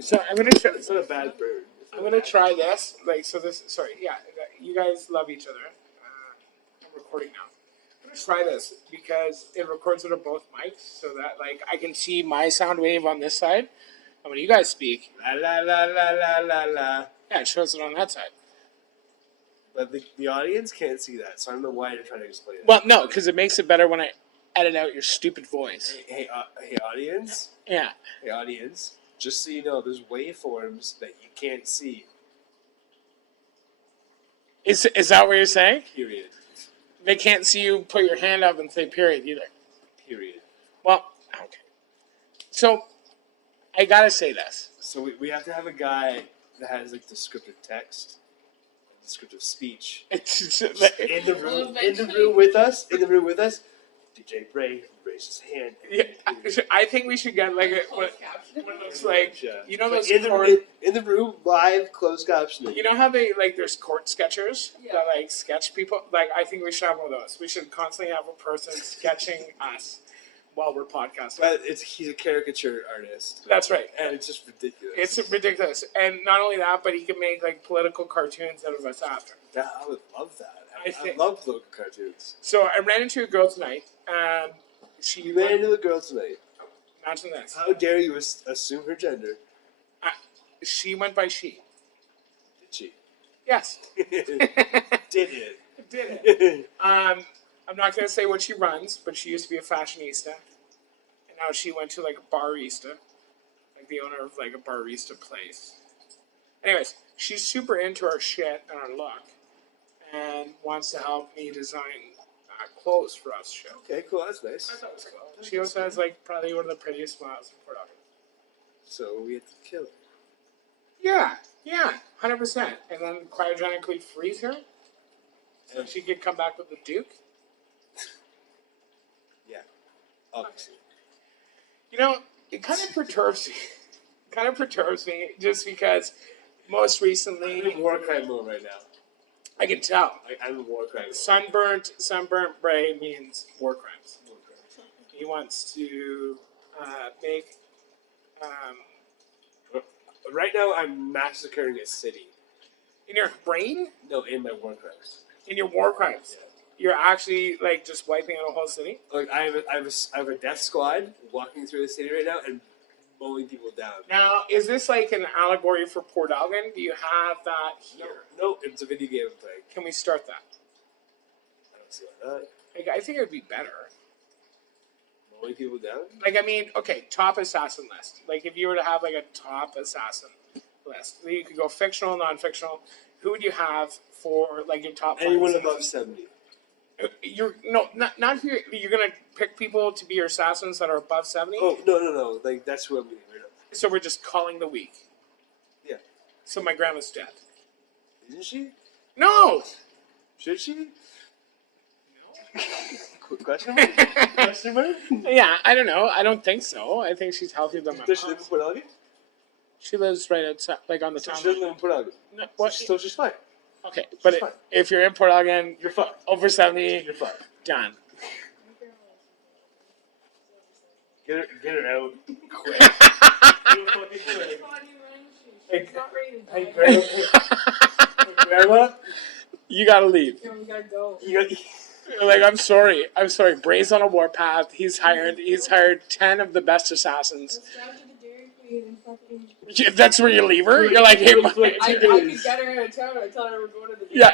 So I'm gonna try. It's not a bad bird. I'm gonna try this. Sorry, yeah. You guys love each other. I'm recording now. I'm gonna try this because it records it on both mics, so that I can see my sound wave on this side, and when you guys speak, la la la la la la la, yeah, it shows it on that side. But the audience can't see that, so I don't know why you're trying to explain it. Well, no, because it makes it better when I edit out your stupid voice. Hey, audience. Yeah. Hey, audience. Just so you know, there's waveforms that you can't see. Is that what you're saying? Period. They can't see you put your hand up and say period either. Period. Well, okay. So, I gotta say this. So we have to have a guy that has descriptive text, descriptive speech in the room with us. DJ Bray raised his hand. Yeah, I think we should get one of those you know those in the room live closed captioning. You know how they there's court sketchers that sketch people. I think we should have one of those. We should constantly have a person sketching us while we're podcasting. But he's a caricature artist. That's right, and it's just ridiculous. It's ridiculous, and not only that, but he can make political cartoons out of us after. Yeah, I would love that. I love political cartoons. So I ran into a girl tonight. You ran into a girl tonight. Imagine this. How dare you assume her gender? She went by she. Did she? Yes. Did it? Did it. I'm not going to say what she runs, but she used to be a fashionista. And now she went to a barista. The owner of a barista place. Anyways, she's super into our shit and our look. And wants to help me design clothes for us show. Okay, cool. That's nice. I thought it was cool. She also has probably one of the prettiest smiles in Port Augusta. So we have to kill her. Yeah, 100%. And then cryogenically freeze her, so she could come back with the Duke. Yeah, obviously. It kind of perturbs me. Just because most recently I'm in war crime mode right now. I can tell. I'm in war crime. Sunburnt Bray means war crimes. He wants to make. Right now, I'm massacring a city. In your brain? No, in my war crimes. In your war crimes? Yeah. You're actually just wiping out a whole city? I have a death squad walking through the city right now and mowing people down. Now, is this an allegory for Port Elgin? Do you have that here? No, it's a video game I'm playing. Can we start that? I don't see why not. I think it would be better. Mowing people down? Okay, top assassin list. If you were to have a top assassin list, you could go fictional, non-fictional. Who would you have for your top? Anyone above 70. Not here. You're gonna pick people to be your assassins that are above 70. Oh no! That's who I'm getting rid of. So we're just calling the weak. Yeah. So my grandma's dead. Isn't she? No. Should she? No. Question mark? Question mark? Yeah, I don't know. I don't think so. I think she's healthier than my mom. Does she live in Port Elgin? She lives right outside, on the town. She doesn't live in Port Elgin. No, what? So she's fine. Okay, but if you're in Port Elgin, you're fine. Over 70, you're fine. Done. Get her out quick. Hey, Grandma. You gotta leave. Yeah, we gotta go. I'm sorry. Bray's on a warpath. He's hired 10 of the best assassins. That's where you leave her? You're hey, I could get her out of town. I tell her we're going to the yeah,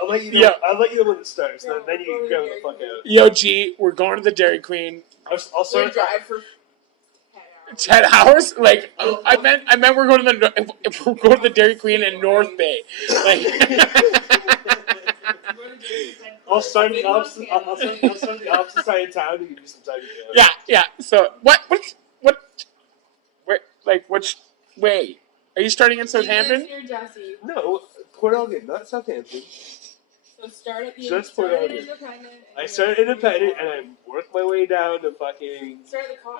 I'll let you know. I'll let you know when it starts. Yeah, then you can go the fuck out. Yo, G, we're going to the Dairy Queen. I'll start drive for 10 hours. I meant we're going to the Dairy Queen in North Bay. I'll start the opposite side of town and give you some time to go. Yeah. So which way? Are you starting in Southampton? Here, Jesse. No, Port Elgin, not Southampton. So start at the Just Port Elgin. Independent. I started independent and I worked my way down to fucking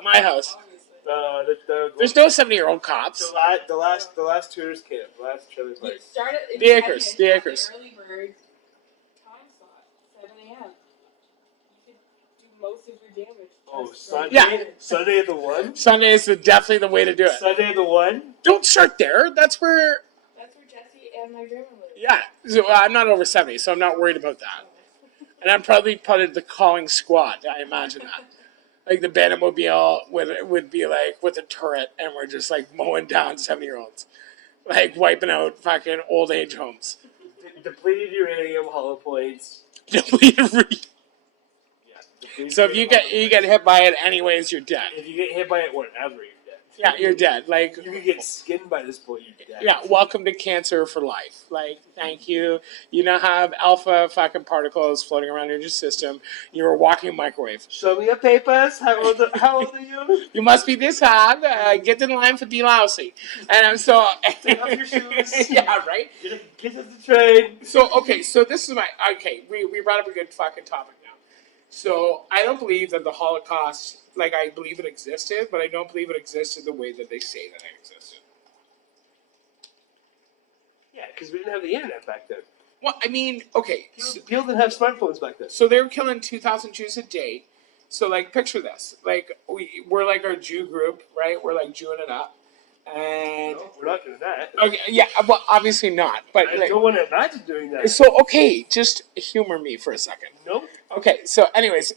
my house. There's no 70-year-old cops. The last tourist camp, the last trailer park. The Acres. Early bird time slot, 7 a.m. You could do most of your damage Oh, Sunday? Yeah. Sunday at the 1? Sunday is definitely the way to do it. Sunday at the 1? Don't start there. That's where Jesse and my grandma live. Yeah, so, I'm not over 70, so I'm not worried about that. And I'm probably part of the calling squad. I imagine that. Like the Bantamobile would be like with a turret, and we're just like mowing down 70-year-olds, like wiping out fucking old age homes. Depleted uranium, hollow points. Depleted. Depleted So if you get hit by it, anyways, you're dead. If you get hit by it, whatever, you're dead. Yeah, you're dead. Like you can get skinned by this point, you're dead. Yeah, welcome to cancer for life. Like, thank you. You now have alpha fucking particles floating around in your system. You're a walking microwave. Show me your papers. How old are you? You must be this hard. Get in line for delousing. And I'm so... Take off your shoes. Yeah, right? Get to the train. So, okay, so this is my... Okay, we brought up a good fucking topic now. So, I don't believe that the Holocaust... Like, I believe it existed, but I don't believe it existed the way that they say that it existed. Yeah, because we didn't have the internet back then. Well, I mean, okay. People didn't have smartphones back then. So they were killing 2,000 Jews a day. So, like, picture this. Like, we're like our Jew group, right? We're, like, Jewing it up. And... No, we're not doing that. Okay, yeah, well, obviously not. But I don't want to imagine doing that. So, okay, just humor me for a second. Nope. Okay, so anyways...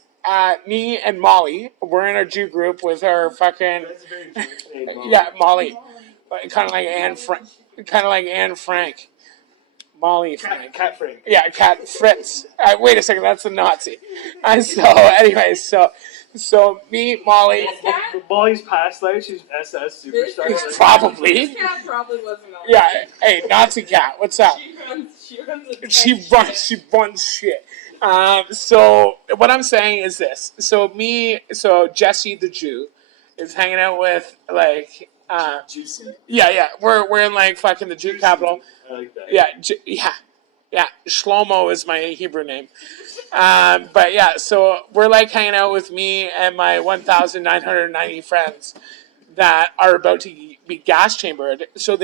me and Molly, we're in our Jew group with our fucking... That's a very Jewish name, Molly. Yeah, Molly. Kind of like Anne Frank. Molly Frank. Cat Frank. Yeah, Cat Fritz. Wait a second, that's a Nazi. So, anyways, so me, Molly... Molly's past life, she's SS superstar. Probably. This cat probably wasn't on. Yeah, hey, Nazi cat, what's up? She runs shit. So what I'm saying is this. So Jesse the Jew is hanging out with like Juicy. Yeah. We're in like fucking the Jew capital. I like that. Yeah. Shlomo is my Hebrew name. But yeah, so we're like hanging out with me and my 1,990 friends that are about to be gas chambered. So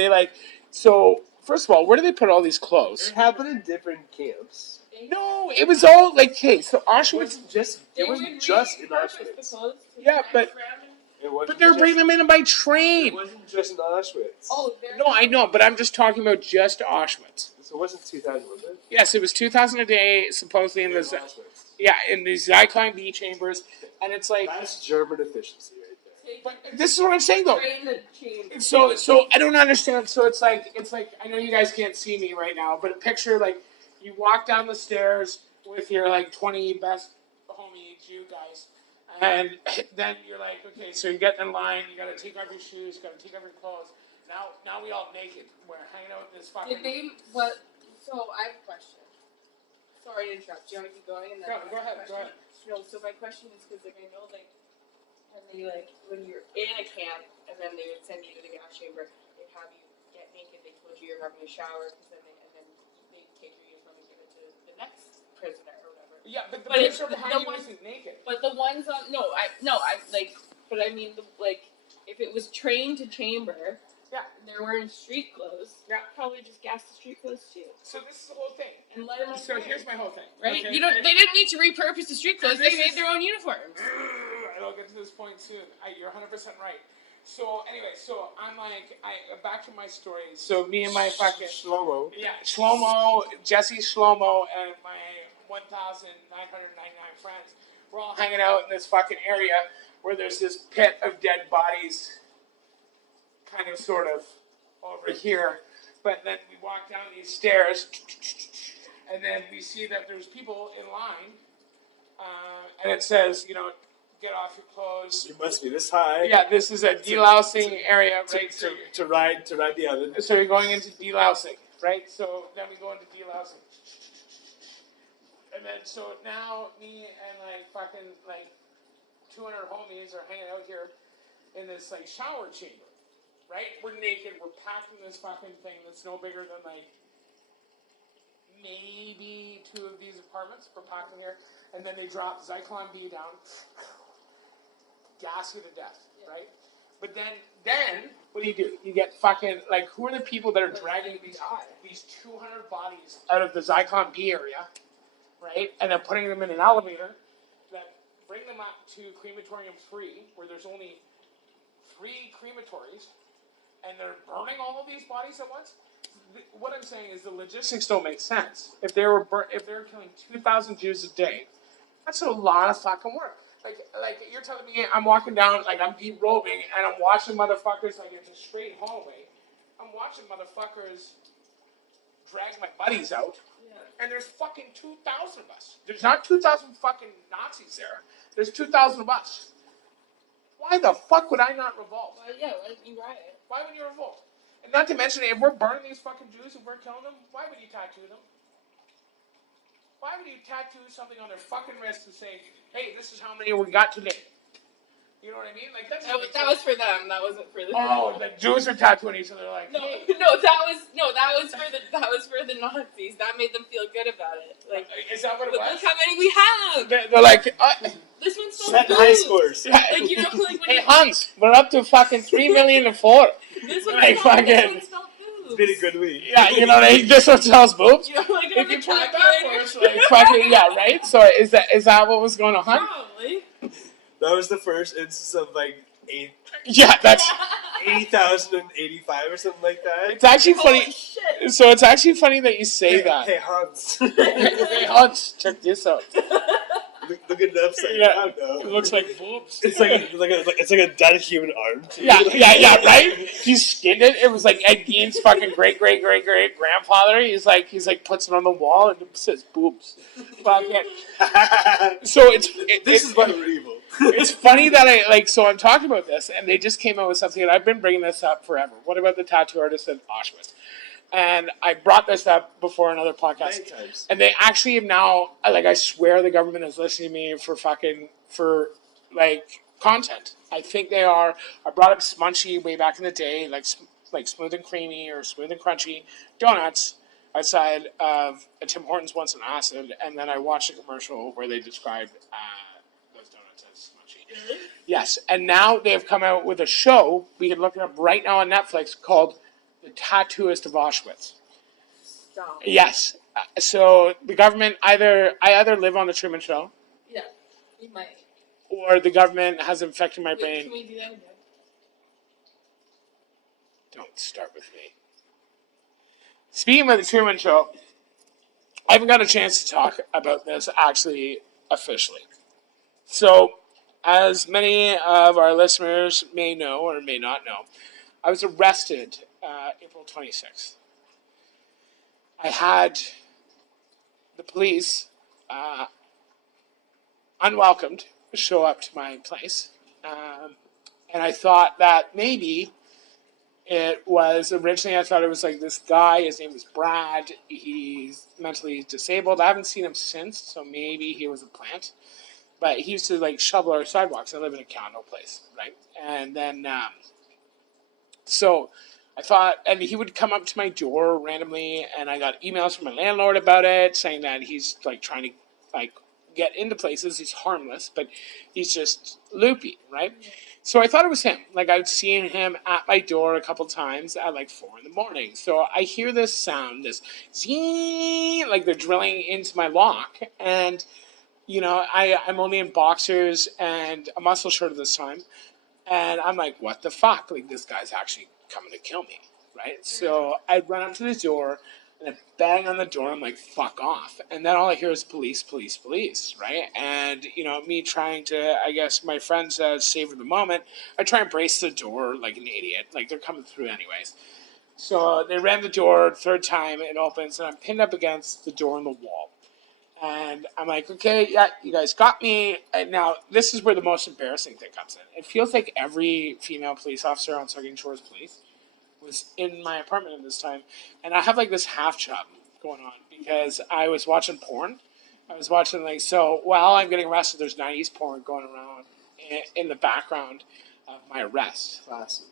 first of all, where do they put all these clothes? It happened in different camps. No, it was all like, hey, so Auschwitz. It wasn't just in Auschwitz. Yeah, but they're bringing them in by train. It wasn't just in Auschwitz. Oh, No, I know, but I'm just talking about just Auschwitz. So it wasn't 2000, was it? Yes, it was 2,000 a day, supposedly in the Auschwitz. Yeah, in these Zyklon B chambers, and it's like That's German efficiency right there. But this is what I'm saying though. So I don't understand. So it's like I know you guys can't see me right now, but picture like you walk down the stairs with your like 20 best homie Jew guys, and then you're like, okay, so you get in line, you gotta take off your shoes, you gotta take off your clothes. Now we all naked. We're hanging out in this fucking. So I have a question. Sorry to interrupt. Do you want to keep going? And then Go ahead. No, so my question is because like I know like when you're in a camp and then they would send you to the gas chamber, they'd have you get naked. They told you you're having a shower because then they take your uniform and give it to the next prisoner or whatever. Yeah, but the But picture it's behind you isn't naked. But the ones on but I mean if it was train to chamber. Yeah. And they're wearing street clothes. Yeah. Probably just gas the street clothes too. So this is the whole thing. And let them. So here's my whole thing. Right? Okay? They didn't need to repurpose the street clothes. They made their own uniforms. I'll get to this point soon. You're 100% right. So anyway, so I'm like, back to my story. So me and my fucking Shlomo. Yeah, Shlomo, Jesse Shlomo, and my 1,999 friends. We're all hanging out in this fucking area where there's this pit of dead bodies. Kind of, sort of, over here. But then we walk down these stairs, and then we see that there's people in line, and it says, get off your clothes. You must be this high. Yeah, this is a delousing area, right? To ride the oven. So you're going into delousing, right? So then we go into delousing. And then, so now me and fucking 200 homies are hanging out here in this shower chamber. Right? We're naked. We're packed in this fucking thing that's no bigger than maybe 2 of these apartments. We're packed in here. And then they drop Zyklon B down. Gas you to death. Right? But then what do? You get fucking, who are the people that are dragging these 200 bodies out of the Zyklon B area? Right? And then putting them in an elevator that bring them up to crematorium 3, where there's only 3 crematories, and they're burning all of these bodies at once. What I'm saying is the logistics don't make sense. If they were killing 2,000 Jews a day, that's a lot of fucking work. Like you're telling me I'm walking down, like I'm derobing, and I'm watching motherfuckers like it's a straight hallway. I'm watching motherfuckers drag my buddies out, and there's fucking 2,000 of us. There's not 2,000 fucking Nazis there. There's 2,000 of us. Why the fuck would I not revolt? Well, yeah, why didn't you riot? Why would you revolt? And not to mention, if we're burning these fucking Jews, if we're killing them, why would you tattoo them? Why would you tattoo something on their fucking wrist and say, "Hey, this is how many we got today"? You know what I mean? Like that was for them. That wasn't for the. Oh, the Jews are tattooing each other like. No, hey. that was for the Nazis. That made them feel good about it. Like, is that what it was? Look how many we have. They're like, this one's so set high scores. Yeah. Like, you know, like when hey Hans, we're up to fucking 3,000,004. This one's like fucking. It's been a good week. Yeah, you know, this one sells boobs. You know, like if you count that for us, like fucking yeah, right. So is that what was going on? Probably. That was the first instance of like 8. Yeah, that's 80,085 or something like that. It's actually funny. Shit. So it's actually funny that you say that. Hey Hans. Hey Hans, check this out. Look at the upside down though. It looks like boobs. It's like a dead human arm. Too. Yeah, right? He skinned it. It was like Ed Gein's fucking great grandfather. He's like puts it on the wall and it says boobs. Fucking. So this is why we're evil. It's funny that so I'm talking about this and they just came out with something and I've been bringing this up forever. What about the tattoo artist at Auschwitz? And I brought this up before another podcast. Many times. And they actually have now, I swear the government is listening to me for content. I think they are. I brought up Smunchy way back in the day, like smooth and creamy or smooth and crunchy donuts outside of a Tim Hortons once in acid. And then I watched a commercial where they described those donuts as Smunchy. Really? Yes. And now they have come out with a show, we can look it up right now on Netflix, called The Tattooist of Auschwitz. Stop. Yes. So the government I either live on the Truman Show. Yeah, you might. Or the government has infected my brain. Can we do that again? Don't start with me. Speaking of the Truman Show, I haven't got a chance to talk about this actually officially. So, as many of our listeners may know or may not know, I was arrested April 26th. I had the police, unwelcomed, show up to my place. And I thought that maybe it was, originally I thought it was like this guy, his name was Brad, he's mentally disabled. I haven't seen him since, so maybe he was a plant. But he used to shovel our sidewalks. I live in a condo place, right? And then, so I thought, and he would come up to my door randomly, and I got emails from my landlord about it, saying that he's trying to get into places. He's harmless, but he's just loopy, right? So I thought it was him. I'd seen him at my door a couple times at 4 a.m. So I hear this sound, this zing, they're drilling into my lock, and I'm only in boxers and a muscle shirt at this time, and I'm like, what the fuck? This guy's actually coming to kill me, right? So I run up to the door, and I bang on the door. I'm like, fuck off. And then all I hear is police, police, police, right? And, me trying to, I guess my friend says, savor the moment. I try and brace the door like an idiot. They're coming through anyways. So they ran the door, third time, it opens, and I'm pinned up against the door on the wall. And I'm like, okay, yeah, you guys got me. And now, this is where the most embarrassing thing comes in. It feels like every female police officer on Saugeen Shores Police was in my apartment at this time. And I have this half job going on because I was watching porn. I was watching so while I'm getting arrested, there's 90s porn going around in the background of my arrest. Classy.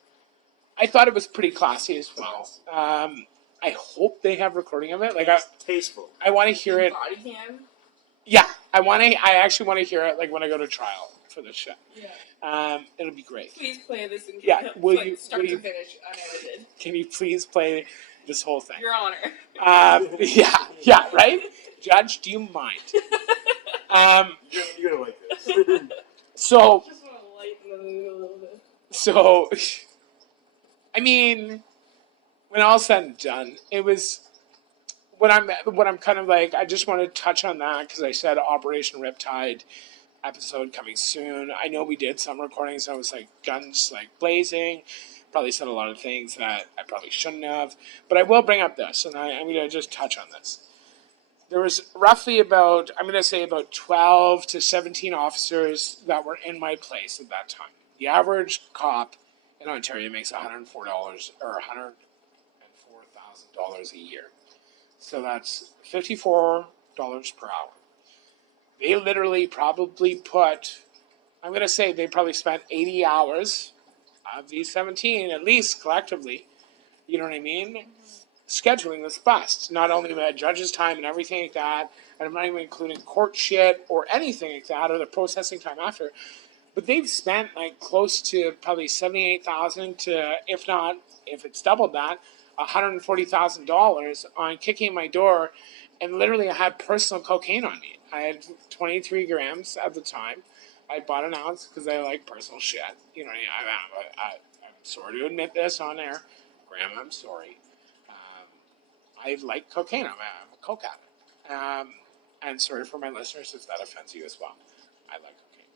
I thought it was pretty classy as well. I hope they have recording of it. Tasteful. I want to hear it. Body cam? Yeah, I actually want to hear it when I go to trial for this shit. Yeah. It'll be great. Please play this in start to finish, unedited. Can you please play this whole thing? Your Honor. Yeah, right? Judge, do you mind? You're gonna like this. So, Just want to lighten the mood a little bit. so, I mean, when all said and done, it was what I'm kind of like. I just want to touch on that because I said Operation Riptide episode coming soon. I know we did some recordings. I was like guns like blazing. Probably said a lot of things that I probably shouldn't have, but I will bring up this, and I'm going to just touch on this. There was roughly about, I'm going to say about 12 to 17 officers that were in my place at that time. The average cop in Ontario makes $104 or $104,000 a year. So that's $54 per hour. They literally probably put, I'm going to say they probably spent 80 hours of these 17, at least collectively, you know what I mean? Scheduling this bust. Not only about judges' time and everything like that, and I'm not even including court shit or anything like that, or the processing time after, but they've spent like close to probably $78,000 to, if not, if it's doubled that, $140,000 on kicking my door, and literally I had personal cocaine on me. I had 23 grams at the time. I bought an ounce because I like personal shit. You know, I'm sorry to admit this on air, Grandma. I'm sorry. I like cocaine. I'm a coke addict. And sorry for my listeners if that offends you as well. I like cocaine.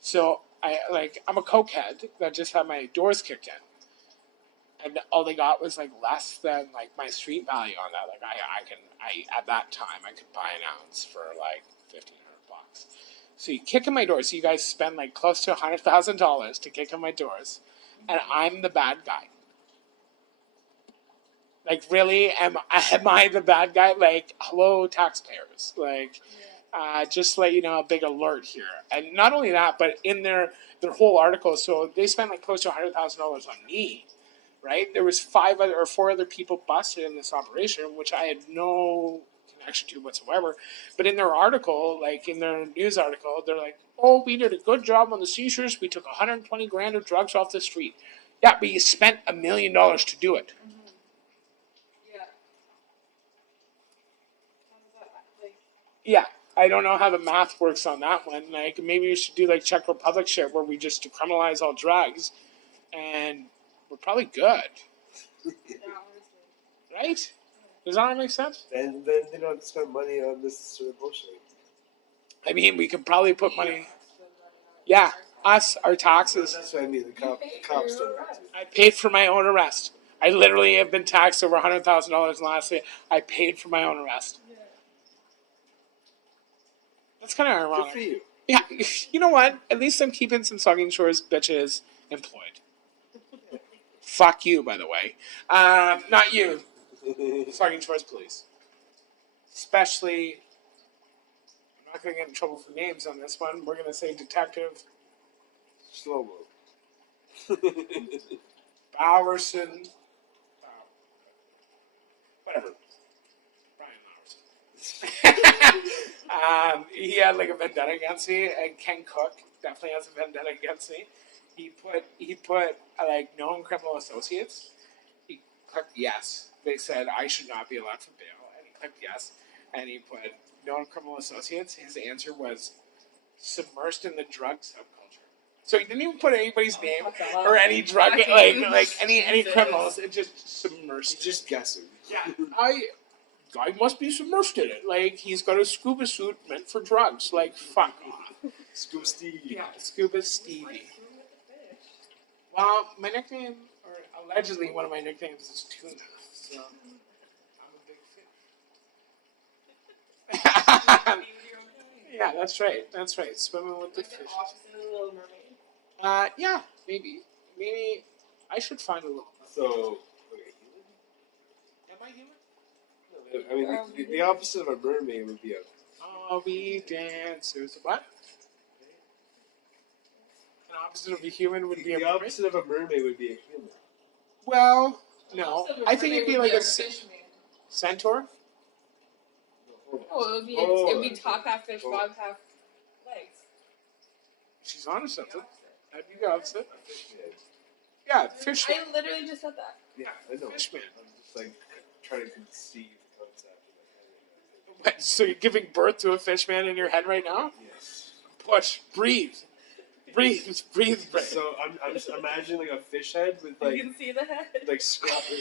So I'm a cokehead that just had my doors kicked in. And all they got was like less than like my street value on that. Like I at that time I could buy an ounce for like $1,500. So you kick in my doors. So you guys spend like close to $100,000 to kick in my doors, and I'm the bad guy. Like, really, am I the bad guy? Like, hello, taxpayers. Like, just to let you know, a big alert here. And not only that, but in their whole article, so they spent like close to $100,000 on me, right? There was 4 other people busted in this operation, which I had no connection to whatsoever. But in their article, like in their news article, they're like, "Oh, we did a good job on the seizures. We took 120 grand of drugs off the street." Yeah, but you spent $1 million to do it. Yeah, I don't know how the math works on that one. Like, maybe we should do like Czech Republic shit where we just decriminalize all drugs, and we're probably good, right? Does that make sense? And then they don't spend money on this sort of bullshit. I mean, we could probably put money. Yeah, us, our taxes. That's what I mean. The cops don't. I paid for my own arrest. I literally have been taxed over $100,000 last year. I paid for my own arrest. That's kind of ironic. Good for you. Yeah, you know what? At least I'm keeping some Saugeen Shores bitches employed. Fuck you, by the way. Not you. Saugeen Shores police. Especially, I'm not going to get in trouble for names on this one. We're going to say Detective Slow mo. Bowerson. Whatever. Brian Bowerson. He had like a vendetta against me, and Ken Cook definitely has a vendetta against me. He put like known criminal associates. He clicked yes. They said I should not be allowed for bail, and he clicked yes. And he put known criminal associates. His answer was submersed in the drug subculture. So he didn't even put anybody's name or any drug like any criminals. It just submersed. He's just guessing. Yeah, guy must be submersed in it. Like, he's got a scuba suit meant for drugs. Like, fuck off. Scuba Steve. Yeah, Scuba Stevie. Well, my nickname, or allegedly one of my nicknames, is Tuna. So, I'm a big fish. Yeah, that's right. That's right. Swimming with the fish. Yeah, maybe. Maybe I should find a little. So, Am I human? I mean, the opposite of a mermaid would be a. Oh, we dancers. What? An opposite of a human would be a The mermaid? opposite of a mermaid would be a human. Well, no. I think it'd be like a centaur. Oh, it would be top half fish, bottom half legs. She's onto something. That'd be the opposite. Yeah, fish. I literally just said that. Yeah, I know. Fishman. I'm just like trying to conceive the concept. So you're giving birth to a fish man in your head right now? Yes. Push, breathe, Bray. So I'm just imagining like a fish head with like You can see the head. like scrapping.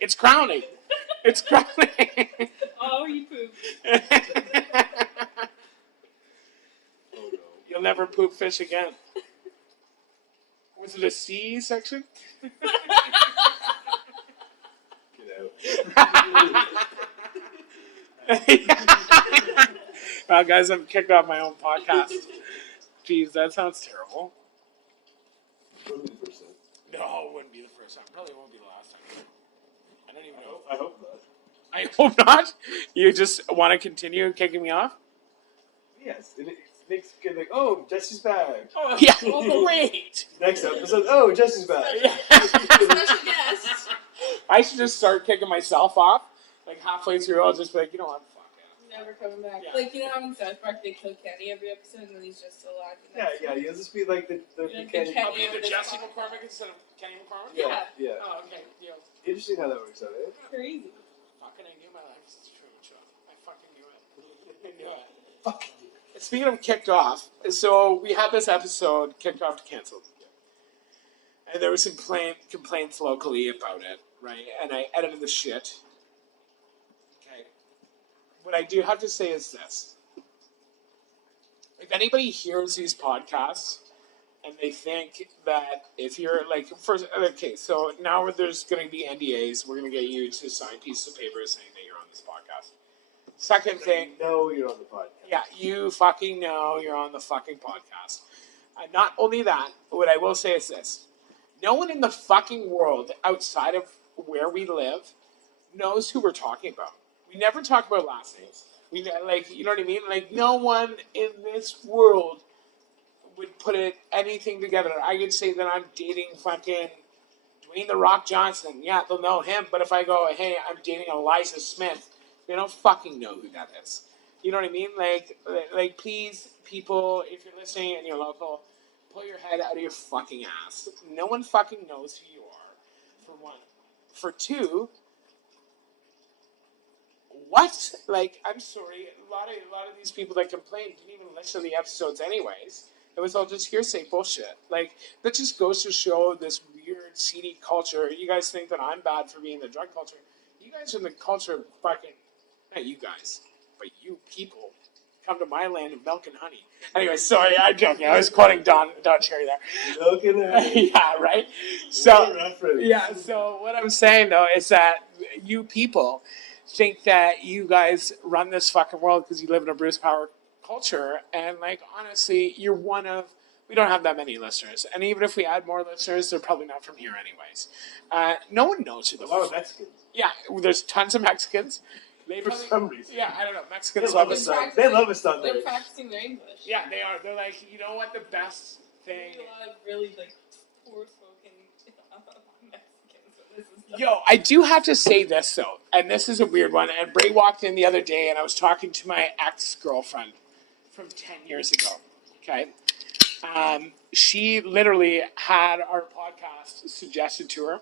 It's crowning. It's crowning. Oh, you pooped. Oh no. You'll never poop fish again. Was it a C section? Get out. Well, guys, I've kicked off my own podcast. Jeez, that sounds terrible. Probably the first time. No, it wouldn't be the first time. Probably won't be the last time. I don't even know. I hope not. I hope not. You just want to continue kicking me off? Yes. It makes it good. Like, oh, Jesse's back. Oh, yeah. Oh, great. Next episode, oh, Jesse's back. Special guest. I should just start kicking myself off. Like halfway through, I'll just be like, you know what? Fuck it. Never coming back. Yeah. Like, you know how in South Park they kill Kenny every episode and then he's just still alive? Yeah, you'll just be like the Like the Kenny. I'll be Kenny. the Jesse McCormick instead of Kenny McCormick? Yeah. Oh, okay. Deal. Interesting how that works out, eh? Crazy. Fucking, I knew my life was true, Chuck. I fucking knew it. I knew it. Fuck. Speaking of kicked off, so we had this episode kicked off to canceled. And there were some complaints locally about it, right? And I edited the shit. Okay. What I do have to say is this. If anybody hears these podcasts and they think that if you're like, first, okay, so now there's going to be NDAs. We're going to get you to sign pieces of paper saying that you're on this podcast. Second thing. No, you're on the podcast. Yeah, you fucking know you're on the fucking podcast. Not only that, what I will say is this. No one in the fucking world outside of where we live knows who we're talking about. We never talk about last names. We like, you know what I mean? Like, no one in this world would put anything together. I could say that I'm dating fucking Dwayne The Rock Johnson. Yeah, they'll know him. But if I go, hey, I'm dating Eliza Smith, they don't fucking know who that is. You know what I mean? Like, please, people, if you're listening and you're local, pull your head out of your fucking ass. No one fucking knows who you are, for one. For two, what? Like, I'm sorry, a lot of these people that complained didn't even listen to the episodes anyways. It was all just hearsay bullshit. Like, that just goes to show this weird, seedy culture. You guys think that I'm bad for being the drug culture. You guys are in the culture of fucking, not you guys, but you people come to my land of milk and honey. Anyway, sorry, I'm joking. I was quoting Don Cherry there. Milk and honey. Yeah, right? So, reference. yeah, so what I'm saying, though, is that you people think that you guys run this fucking world because you live in a Bruce Power culture, and, like, honestly, you're one of... We don't have that many listeners, and even if we add more listeners, they're probably not from here anyways. No one knows who the... A lot of Mexicans. Yeah, there's tons of Mexicans. They For probably, some reason. yeah, I don't know. They Mexicans love love us. us. They love us on They're there. practicing their English. Yeah, they are. They're like, you know what the best thing... A lot of really, like, poor-spoken Mexicans, but this is not. Yo, I do have to say this, though, and this is a weird one, and Bray walked in the other day, and I was talking to my ex-girlfriend from 10 years ago, okay? She literally had our podcast suggested to her,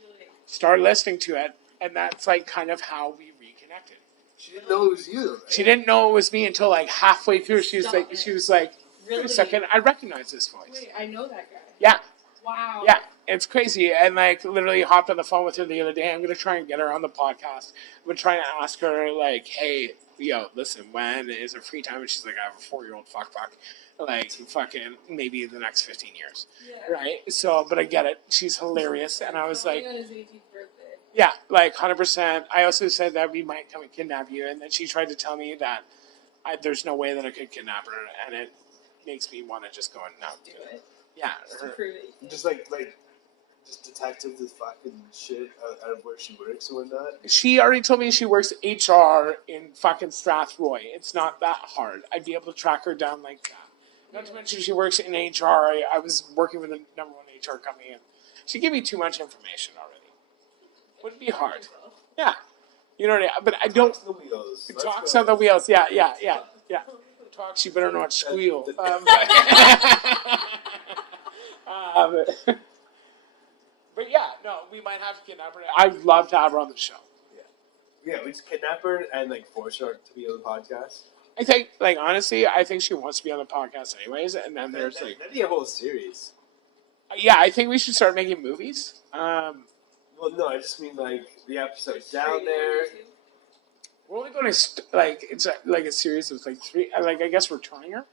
Really. started listening to it, and that's, like, kind of how we reconnected. She didn't know it was you, though, right? She didn't know it was me until, like, halfway through. She was like, wait Really? a second, I recognize this voice. Wait, I know that guy. Yeah, Wow. yeah, it's crazy. And, like, literally hopped on the phone with her the other day. I'm going to try and get her on the podcast. I'm going to try and ask her, like, hey, yo, listen, when is her free time? And she's like, I have a 4-year-old fuck. Like, fucking maybe the next 15 years. Yeah. Right? So, but I get it. She's hilarious. And I was like, On his 18th birthday. yeah, like 100%. I also said that we might come and kidnap you. And then she tried to tell me that there's no way that I could kidnap her. And it makes me want to just go and not Do do it. it. Yeah. Just to prove it. Just just detective the fucking shit out of where she works and whatnot. She already told me she works HR in fucking Strathroy. It's not that hard. I'd be able to track her down like that. Not to mention she works in HR. I was working with the #1 HR company, and she gave me too much information already. Wouldn't be hard. Yeah. You know what I mean? But I don't... Talks on the wheels. Talks on the wheels. Yeah. Talks, you better not squeal. But yeah, no, we might have to kidnap her. I'd love to have her on the show. Yeah. we just kidnap her and like force her to be on the podcast. I think, like, honestly, I think she wants to be on the podcast anyways. And then there's like, that'd be a whole series. yeah, I think we should start making movies. Well, no, I just mean like the episode down there. We're only going to like it's like a series of like 3. Like I guess we're turning her.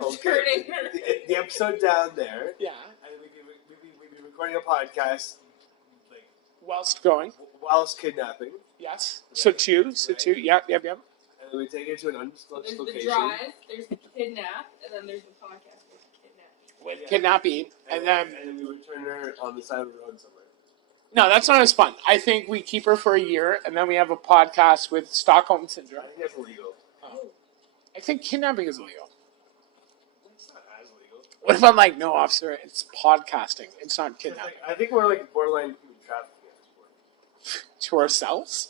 No, the episode down there. Yeah. And then we'd be recording a podcast, like Whilst going. whilst kidnapping. Yes. Right. So two. Right. Yep. And then we take her to an undisclosed There's location. the drive, there's the kidnap, and then there's the podcast with the kidnapping. With kidnapping, and then we return her on the side of the road somewhere. no, that's not as fun. I think we keep her for a year, and then we have a podcast with Stockholm Syndrome. I think that's illegal. I think kidnapping is illegal. It's not as illegal. What if I'm like, no, officer, it's podcasting. It's not kidnapping. I think we're like borderline human trafficking at this point. To ourselves?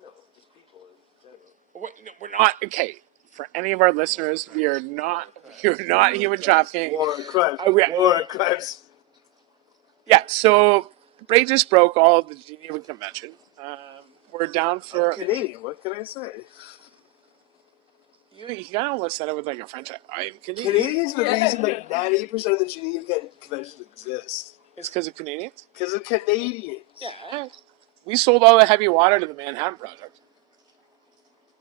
No, just people in general. We're not okay. For any of our listeners, you're not human trafficking. War crimes. We- War crimes. Yeah, so Bray just broke all of the Geneva Convention. We're down for. I'm Canadian. What can I say? You kind of almost said it with like a French. I'm Canadian. Canadians are the reason like 98% of the Geneva Conventions exist. It's because of Canadians. Because of Canadians. Yeah, we sold all the heavy water to the Manhattan Project.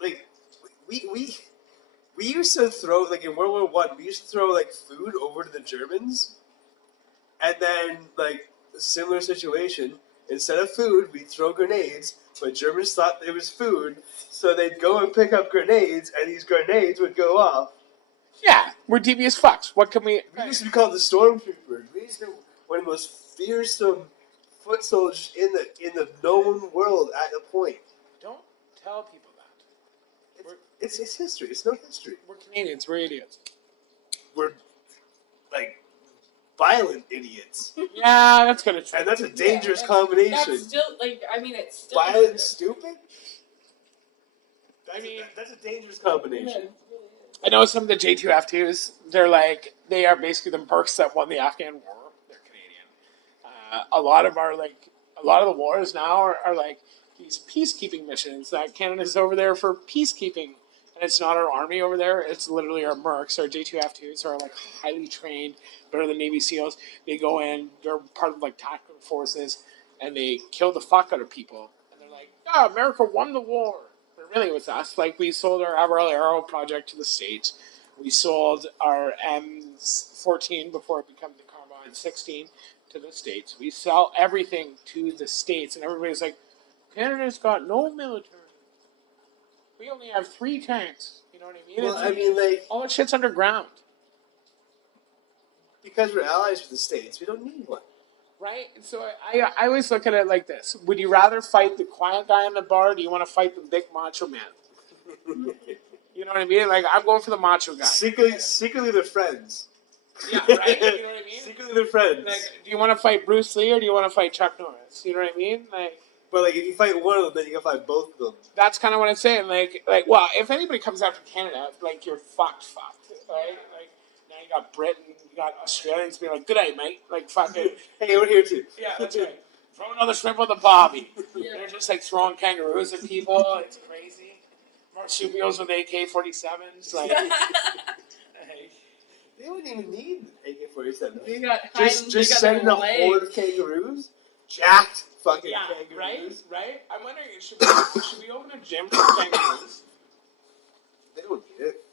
Like we used to throw like in World War One. We used to throw like food over to the Germans, and then like a similar situation. Instead of food, we'd throw grenades. But Germans thought it was food, so they'd go and pick up grenades, and these grenades would go off. Yeah, we're devious fucks. What can we? We used to be called the Stormtroopers. We used to be one of the most fearsome foot soldiers in the known world at a point. Don't tell people that. It's history. It's no history. We're Canadians. We're idiots. We're like violent idiots, Yeah, that's gonna try. and that's a dangerous combination. That's still, like, I mean, it's still... Violent and stupid. I mean, That's a dangerous combination. I know some of the J2F2s. They're like they are basically the mercs that won the Afghan war. They're Canadian. A lot of the wars now are like these peacekeeping missions that Canada's over there for peacekeeping, and it's not our army over there. It's literally our mercs. Our J2F2s are like highly trained, better than Navy SEALs. They go in, they're part of like tactical forces, and they kill the fuck out of people. And they're like, "Yeah, America won the war." But really, it was us. Like we sold our Averill Arrow project to the States. We sold our M14 before it became the Carbine 16 to the States. We sell everything to the States, and everybody's like, Canada's got no military. We only have 3 tanks. You know what I mean? Well, It's I mean, like, all that shit's underground, because we're allies with the States, we don't need one. right? And so I always look at it like this: would you rather fight the quiet guy in the bar, or do you want to fight the big macho man? You know what I mean? Like I'm going for the macho guy. Secretly, they're friends. Yeah, right. You know what I mean? Secretly, they're friends. Like, do you want to fight Bruce Lee or do you want to fight Chuck Norris? You know what I mean? Like. But like, if you fight one of them, then you gotta fight both of them. That's kind of what I'm saying. Like, well, if anybody comes after Canada, like you're fucked, right? Like now you got Britain, you got Australians being like, "Good day, mate." Like fucking. Hey, we're here too. Yeah, that's right. Throw another shrimp on the bobby. Yeah. They're just like throwing kangaroos at people. It's crazy. Marsupials with AK-47s. Like, hey. They wouldn't even need AK-47. You got Just sending a horde of kangaroos, jacked fucking kangaroos. Right. I'm wondering, should we open a gym for kangaroos? They don't need it.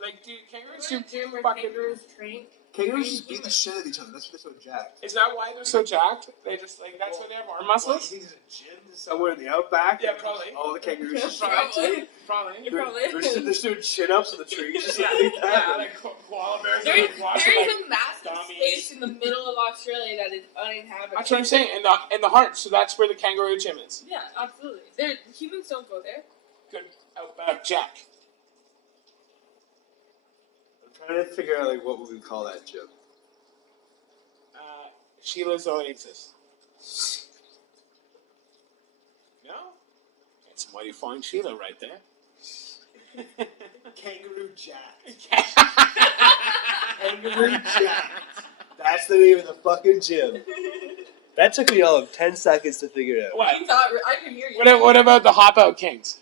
Like, do kangaroos Gym do where fucking? kangaroos train. Kangaroos just beat the shit out of each other. That's why they're so jacked. Is that why they're so jacked? They just like that's why they have arm muscles. You think there's a gym somewhere in the outback? Yeah, probably. All the kangaroos just Probably. Probably. You probably. They're doing chin-ups in the trees. Just Yeah, like that. yeah, like koala bears. There's Like, watching, like, a massive dummies. space in the middle of Australia that is uninhabited. That's what I'm saying. In the heart. So that's where the kangaroo gym is. Yeah, absolutely. Humans don't go there. Good outback Jack. I'm trying to figure out like what would we call that gym. Sheila's Oasis. No? It's Mighty Fine Sheila right there. Kangaroo Jacked. Kangaroo Jacked. That's the name of the fucking gym. That took me all of 10 seconds to figure it out. What? You thought I could hear you. What about the Hop Out Kings?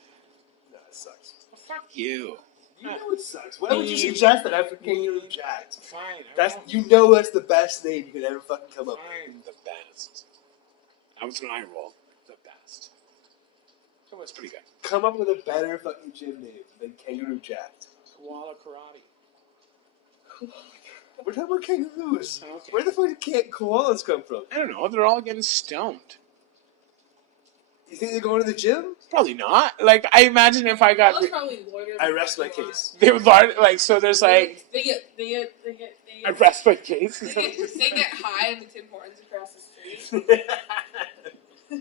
No, it sucks. Well, fuck you. You know it sucks. Why would you suggest that after Kangaroo Jacked? Fine. That's that's the best name you could ever fucking come up with. Fine, the best. That was an eye roll. The best. That was pretty good. Come up with a better fucking gym name than Kangaroo Jacked. Koala Karate. We're talking about kangaroos. Okay. Where the fuck did koalas come from? I don't know. They're all getting stoned. You think they're going to the gym? Probably not. Like, I imagine if I got... Probably I rest my case. They would like, so there's like... They get I rest my case. they get high in the Tim Hortons across the street.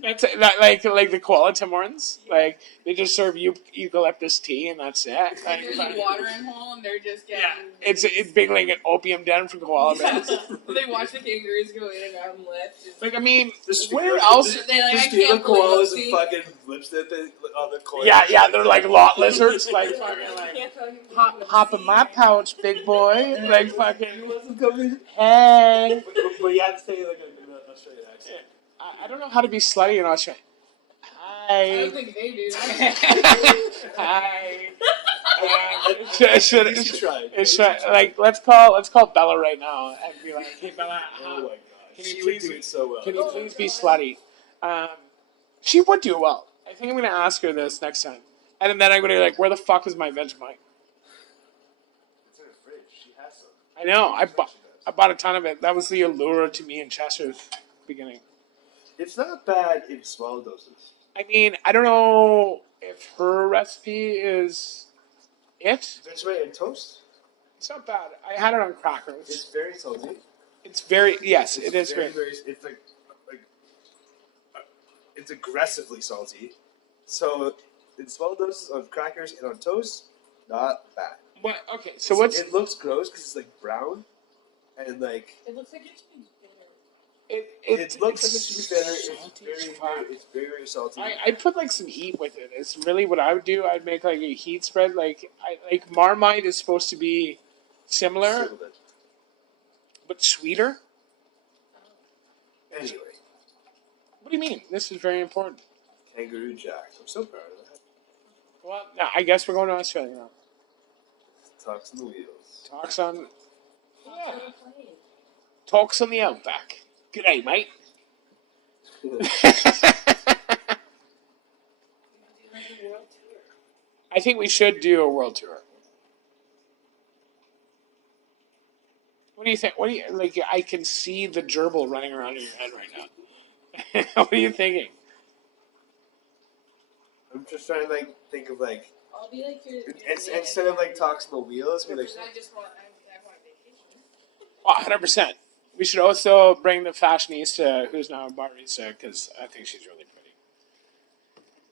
That's like the koala Tim Hortons. Like, they just serve eucalyptus tea and that's it. Like, there's a watering hole and they're just getting... Yeah, it's big like an opium den for koala bears. They watch the kangaroos go in and out and lift. Like, I mean, The where else? They like, I Steal can't koalas believe and fucking lipstick on the corner. Yeah, they're like lot lizards. Like, hop in my pouch, big boy. Like, fucking, hey. But you have to say like an Australian accent. I don't know how to be slutty in Australia. I Hi. don't think they do. Hi. Let's call Bella right now and be like, hey Bella, Oh my god. Can She you would please- do it so well. can you please be slutty? She would do well. I think I'm gonna ask her this next time, and then I'm gonna be like, where the fuck is my Vegemite? It's in her fridge. She has some. I know. I bought a ton of it. That was the allure to me in Chester's beginning. It's not bad in small doses. I mean, I don't know if her recipe is it. Vegemite and toast. It's not bad. I had it on crackers. It's very salty. It's very yes, It's it is very, very. it's like it's aggressively salty. So in small doses on crackers and on toast, not bad. What? Okay, so what's It looks gross because it's like brown, and like It looks like it should be bitter. it looks like it it's should be better. salty as fuck. It's very salty. I put like some heat with it. It's really what I would do. I'd make like a heat spread. Like Marmite is supposed to be similar Cinnamon. but sweeter. Anyway, What do you mean? This is very important. Kangaroo Jacked. I'm so proud of that. Well, now I guess we're going to Australia now. Talks on the wheels. Talks on talks on the outback. G'day, mate. I think we should do a world tour. What do you think? What do you like? I can see the gerbil running around in your head right now. What are you thinking? I'm just trying to like think of like I'll be like your instead of like talks on the wheels, be like I just want vacation. Oh, 100%. We should also bring the fashionista who's now a barista because I think she's really pretty.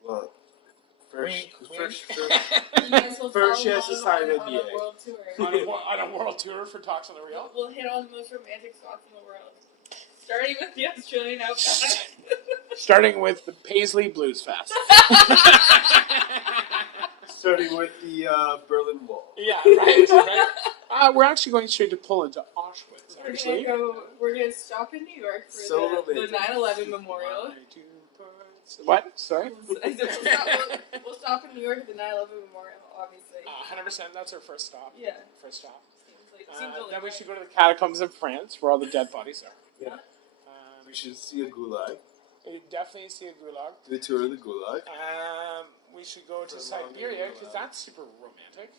well. Wink, First, You guys will First she follow has to us sign on an a NDA. world tour. on a world tour for Talks on the Real. We'll hit all the most romantic spots in the world. Starting with the Australian outback. Starting with the Paisley Blues Fest. starting with the Berlin Wall. Yeah, right. We're actually going straight to Poland to Auschwitz. Actually, We're gonna stop in New York for So the romantic. 9/11 memorial. What? Sorry. We'll stop in New York at the 9/11 memorial, obviously. 100%. That's our first stop. Yeah. First stop. Seems only Then we right. should go to the catacombs of France, where all the dead bodies are. Yeah. We should see a gulag. We definitely see a gulag. Do a tour of the gulag. We should go to Siberia because that's super romantic.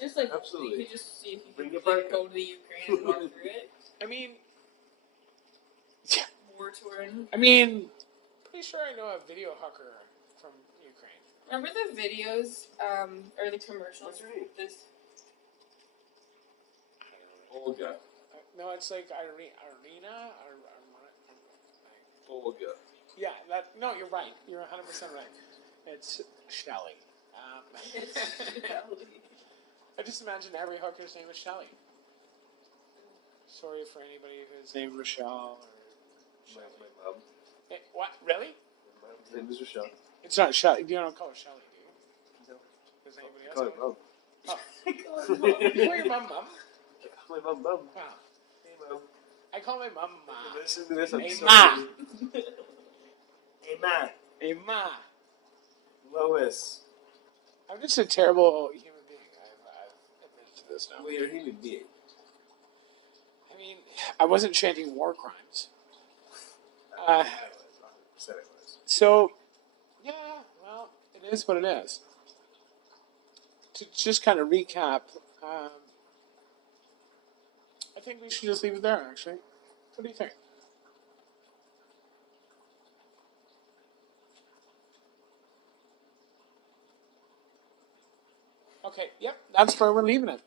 Just like Absolutely. we could just see if you Bring could your like, parka. go to the Ukraine and walk through it. I mean, War touring. pretty sure I know a video hooker from Ukraine. Remember the videos or the commercials? What's her name? This Olga. No, it's like Arena. Olga. Yeah, no, you're right. You're 100% right. It's Shelly. I just imagine every hooker's name is Shelly. Sorry for anybody who's named Rochelle or Shelly. My mom. What? Really? My mom's name is Rochelle. It's not Shelly. You don't call her Shelly, do you? No. Does anybody else? Call her mom. Oh. You call your mom, mom? My mom. Wow. Hey, mom. I call my mom Ma. Listen to this. I'm Hey, so Ma. Hey, Ma. Hey, Ma. Lois. I'm just a terrible human being. I've admitted to this now. Well, you're a human being. I mean, I wasn't chanting war crimes. Said it was. So, yeah, well, it is what it is. To just kind of recap, I think we should just leave it there, actually. What do you think? Okay, yep, that's where we're leaving it.